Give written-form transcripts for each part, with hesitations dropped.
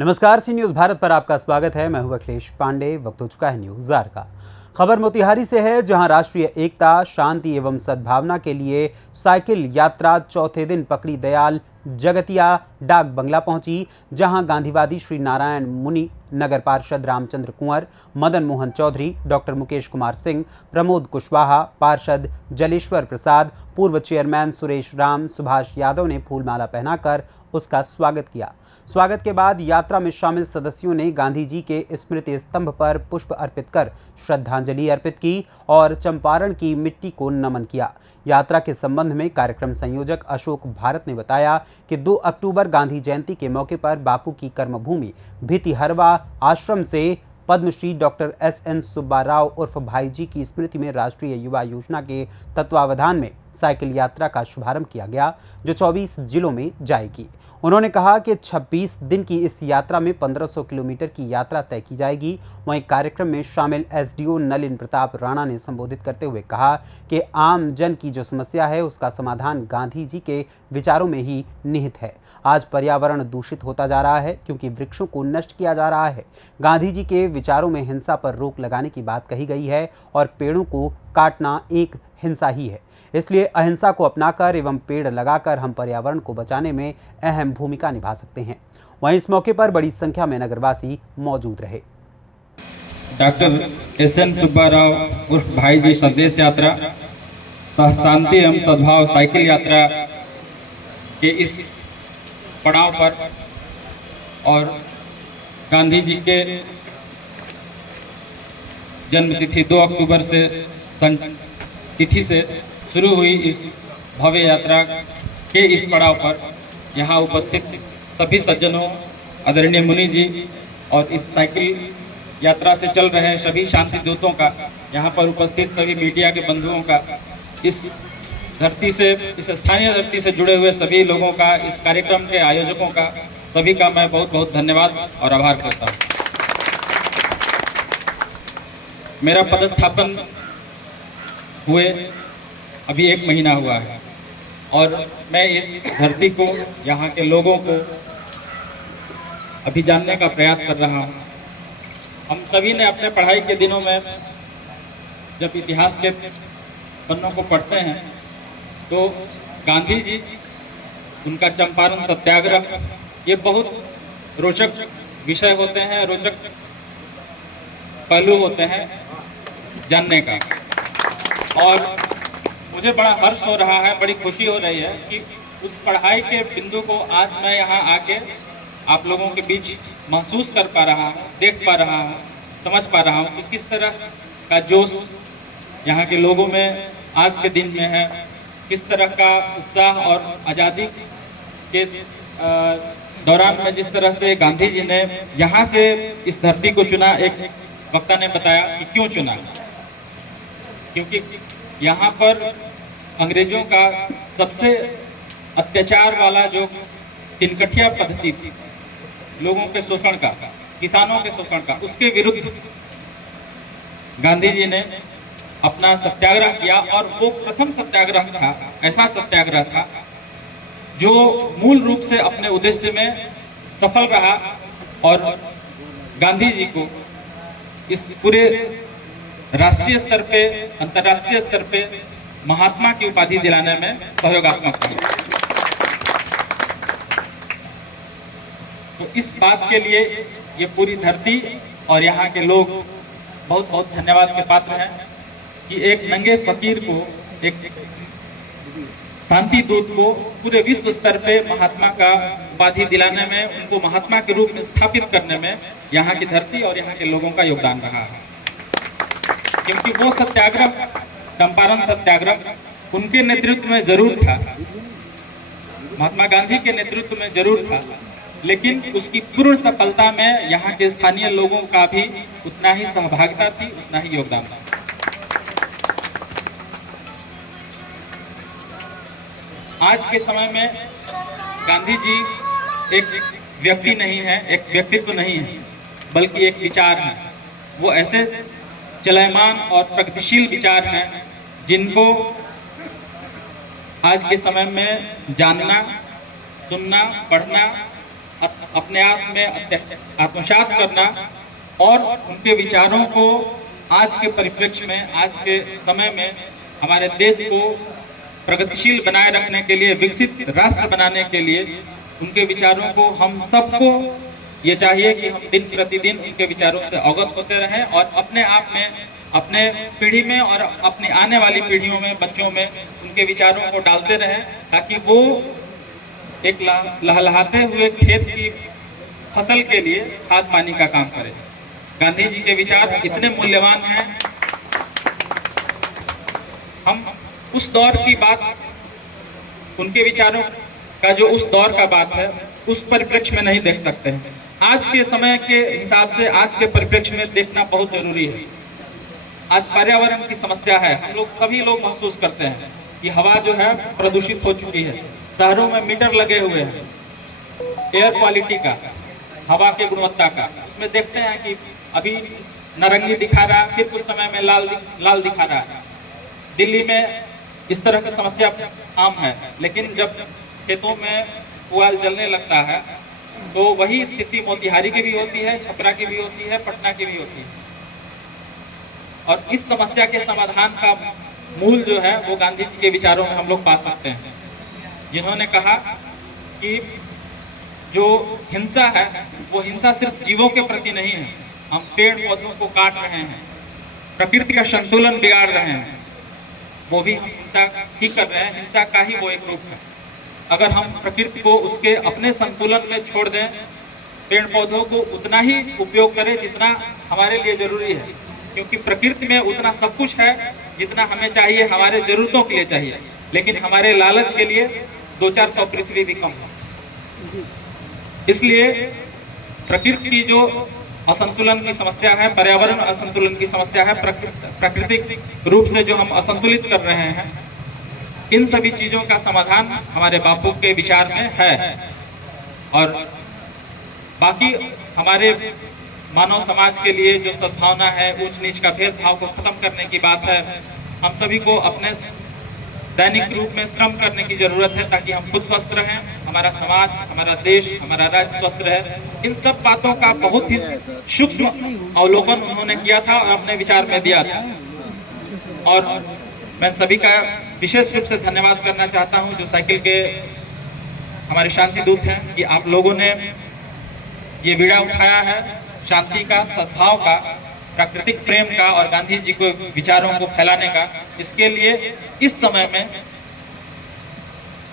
नमस्कार, सी न्यूज़ भारत पर आपका स्वागत है। मैं हूं अखिलेश पांडे। वक्त हो चुका है न्यूज़ आर का। खबर मोतिहारी से है, जहां राष्ट्रीय एकता, शांति एवं सद्भावना के लिए साइकिल यात्रा चौथे दिन पकड़ी दयाल जगतिया डाक बंगला पहुंची, जहां गांधीवादी श्री नारायण मुनि, नगर पार्षद रामचंद्र कुंवर, मदन मोहन चौधरी, डॉक्टर मुकेश कुमार सिंह, प्रमोद कुशवाहा, पार्षद जलेश्वर प्रसाद, पूर्व चेयरमैन सुरेश राम, सुभाष यादव ने फूलमाला पहनाकर उसका स्वागत किया। स्वागत के बाद यात्रा में शामिल सदस्यों ने गांधी जी के स्मृति स्तंभ पर पुष्प अर्पित कर श्रद्धांजलि अर्पित की और चंपारण की मिट्टी को नमन किया। यात्रा के संबंध में कार्यक्रम संयोजक अशोक भारत ने बताया कि 2 अक्टूबर गांधी जयंती के मौके पर बापू की कर्मभूमि भितिहरवा आश्रम से पद्मश्री डॉक्टर SN सुब्बा राव उर्फ भाई जी की स्मृति में राष्ट्रीय युवा योजना के तत्वावधान में साइकिल यात्रा का शुभारंभ किया गया, जो 24 जिलों में जाएगी। उन्होंने कहा कि 26 दिन की इस यात्रा में 1500 किलोमीटर की यात्रा तय की जाएगी। वहीं कार्यक्रम में शामिल SDO नलिन प्रताप राणा ने संबोधित करते हुए कहा कि आम जन की जो समस्या है उसका समाधान गांधी जी के विचारों में ही निहित है। आज पर्यावरण दूषित होता जा रहा है क्योंकि वृक्षों को नष्ट किया जा रहा है। गांधी जी के विचारों में हिंसा पर रोक लगाने की बात कही गई है और पेड़ों को काटना एक हिंसा ही है। इसलिए अहिंसा को अपनाकर एवं पेड़ लगाकर हम पर्यावरण को बचाने में अहम भूमिका निभा सकते हैं। वहीं इस मौके पर बड़ी संख्या में नगरवासी मौजूद रहे। डॉक्टर SN सुब्बा राव उर्फ भाई जी संदेश यात्रा, शांति एवं सद्भाव साइकिल यात्रा के इस पड़ाव पर और गांधी जी के जन्म तिथि 2 अक्टूबर से तिथि से शुरू हुई इस भव्य यात्रा के इस पड़ाव पर यहाँ उपस्थित सभी सज्जनों, आदरणीय मुनि जी और इस साइकिल यात्रा से चल रहे सभी शांति दूतों का, यहाँ पर उपस्थित सभी मीडिया के बंधुओं का, इस धरती से, इस स्थानीय धरती से जुड़े हुए सभी लोगों का, इस कार्यक्रम के आयोजकों का, सभी का मैं बहुत बहुत धन्यवाद और आभार करता हूँ। मेरा पदस्थापन हुए अभी 1 महीना हुआ है और मैं इस धरती को, यहाँ के लोगों को अभी जानने का प्रयास कर रहा हूँ। हम सभी ने अपने पढ़ाई के दिनों में जब इतिहास के पन्नों को पढ़ते हैं तो गांधी जी, उनका चंपारण सत्याग्रह, ये बहुत रोचक विषय होते हैं, रोचक पहलू होते हैं जानने का। और मुझे बड़ा हर्ष हो रहा है, बड़ी खुशी हो रही है कि उस पढ़ाई के बिंदु को आज मैं यहाँ आके आप लोगों के बीच महसूस कर पा रहा हूँ, देख पा रहा हूँ, समझ पा रहा हूँ कि किस तरह का जोश यहाँ के लोगों में आज के दिन में है, किस तरह का उत्साह और आज़ादी के दौरान में जिस तरह से गांधी जी ने यहाँ से इस धरती को चुना। एक वक्ता ने बताया कि क्यों चुना, क्योंकि यहाँ पर अंग्रेजों का सबसे अत्याचार वाला जो तिनकठिया पद्धति थी, लोगों के शोषण का, किसानों के शोषण का, उसके विरुद्ध गांधी जी ने अपना सत्याग्रह किया। और वो प्रथम सत्याग्रह था, ऐसा सत्याग्रह था जो मूल रूप से अपने उद्देश्य में सफल रहा और गांधी जी को इस पूरे राष्ट्रीय स्तर पे, अंतर्राष्ट्रीय स्तर पे महात्मा की उपाधि दिलाने में सहयोगात्मक रहा। तो इस बात के लिए ये पूरी धरती और यहाँ के लोग बहुत बहुत धन्यवाद के पात्र हैं कि एक नंगे फकीर को, एक शांति दूत को पूरे विश्व स्तर पे महात्मा का उपाधि दिलाने में, उनको महात्मा के रूप में स्थापित करने में यहाँ की धरती और यहाँ के लोगों का योगदान रहा है। क्योंकि वो सत्याग्रह, चंपारण सत्याग्रह, उनके नेतृत्व में जरूर था, महात्मा गांधी के नेतृत्व में जरूर था, लेकिन उसकी पूर्ण सफलता में यहाँ के स्थानीय लोगों का भी उतना ही सहभागिता थी, उतना ही योगदान था। आज के समय में गांधी जी एक व्यक्ति नहीं है, एक व्यक्तित्व नहीं है, बल्कि एक विचार है। वो ऐसे चलयमान और प्रगतिशील विचार हैं जिनको आज के समय में जानना, सुनना, पढ़ना अपने आप में आत्मसात करना और उनके विचारों को आज के परिप्रेक्ष्य में, आज के समय में हमारे देश को प्रगतिशील बनाए रखने के लिए, विकसित राष्ट्र बनाने के लिए उनके विचारों को हम सबको ये चाहिए कि हम दिन प्रतिदिन उनके विचारों से अवगत होते रहें और अपने आप में, अपने पीढ़ी में और अपनी आने वाली पीढ़ियों में, बच्चों में उनके विचारों को डालते रहें, ताकि वो एक लहलहाते हुए खेत की फसल के लिए खाद पानी का काम करें। गांधी जी के विचार इतने मूल्यवान हैं, हम उस दौर की बात, उनके विचारों का जो उस दौर का बात है, उस परिप्रेक्ष्य में नहीं देख सकते हैं। आज के समय के हिसाब से, आज के परिप्रेक्ष्य में देखना बहुत जरूरी है। आज पर्यावरण की समस्या है, हम लोग सभी लोग महसूस करते हैं कि हवा जो है प्रदूषित हो चुकी है। शहरों में मीटर लगे हुए हैं एयर क्वालिटी का, हवा के गुणवत्ता का, उसमें देखते हैं कि अभी नारंगी दिखा रहा, फिर कुछ समय में लाल दिखा रहा है। दिल्ली में इस तरह की समस्या आम है, लेकिन जब खेतों में पुआल जलने लगता है तो वही स्थिति मोतिहारी की भी होती है, छपरा की भी होती है, पटना की भी होती है। और इस समस्या के समाधान का मूल जो है वो गांधी जी के विचारों में हम लोग पा सकते हैं, जिन्होंने कहा कि जो हिंसा है वो हिंसा सिर्फ जीवों के प्रति नहीं है, हम पेड़ पौधों को काट रहे हैं, प्रकृति का संतुलन बिगाड़ रहे हैं, वो भी हम हिंसा ही कर रहे हैं, हिंसा का ही वो एक रूप है। अगर हम प्रकृति को उसके अपने संतुलन में छोड़ दें, पेड़ पौधों को उतना ही उपयोग करें जितना हमारे लिए जरूरी है, क्योंकि प्रकृति में उतना सब कुछ है जितना हमें चाहिए, हमारे जरूरतों के लिए चाहिए, लेकिन हमारे लालच के लिए 2-400 पृथ्वी भी कम है। इसलिए प्रकृति की जो असंतुलन की समस्या है, पर्यावरण असंतुलन की समस्या है, प्राकृतिक रूप से जो हम असंतुलित कर रहे हैं, इन सभी चीजों का समाधान हमारे बापू के विचार में है। और बाकी हमारे मानव समाज के लिए जो सद्भावना है, ऊंच नीच का भेदभाव को खत्म करने की बात है, हम सभी को अपने दैनिक रूप में श्रम करने की जरूरत है, ताकि हम खुद स्वस्थ रहें, हमारा समाज, हमारा देश, हमारा राज्य स्वस्थ रहे। इन सब बातों का बहुत ही सूक्ष्म अवलोकन उन्होंने किया था और अपने विचार में दिया था। और मैं सभी का विशेष रूप से धन्यवाद करना चाहता हूं, जो साइकिल के हमारे शांति दूत हैं, कि आप लोगों ने ये बीड़ा उठाया है शांति का, सद्भाव का, प्राकृतिक प्रेम का और गांधी जी को विचारों को फैलाने का। इसके लिए इस समय में,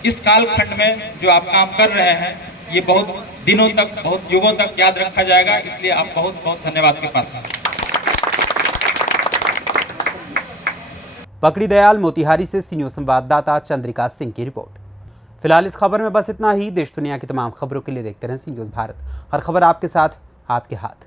इस कालखंड में जो आप काम कर रहे हैं, ये बहुत दिनों तक, बहुत युगों तक याद रखा जाएगा। इसलिए आप बहुत बहुत धन्यवाद के पात्र हैं। पकड़ी दयाल, मोतिहारी से सी न्यूज़ संवाददाता चंद्रिका सिंह की रिपोर्ट। फिलहाल इस खबर में बस इतना ही। देश दुनिया की तमाम खबरों के लिए देखते रहें सी न्यूज़ भारत। हर खबर आपके साथ, आपके हाथ।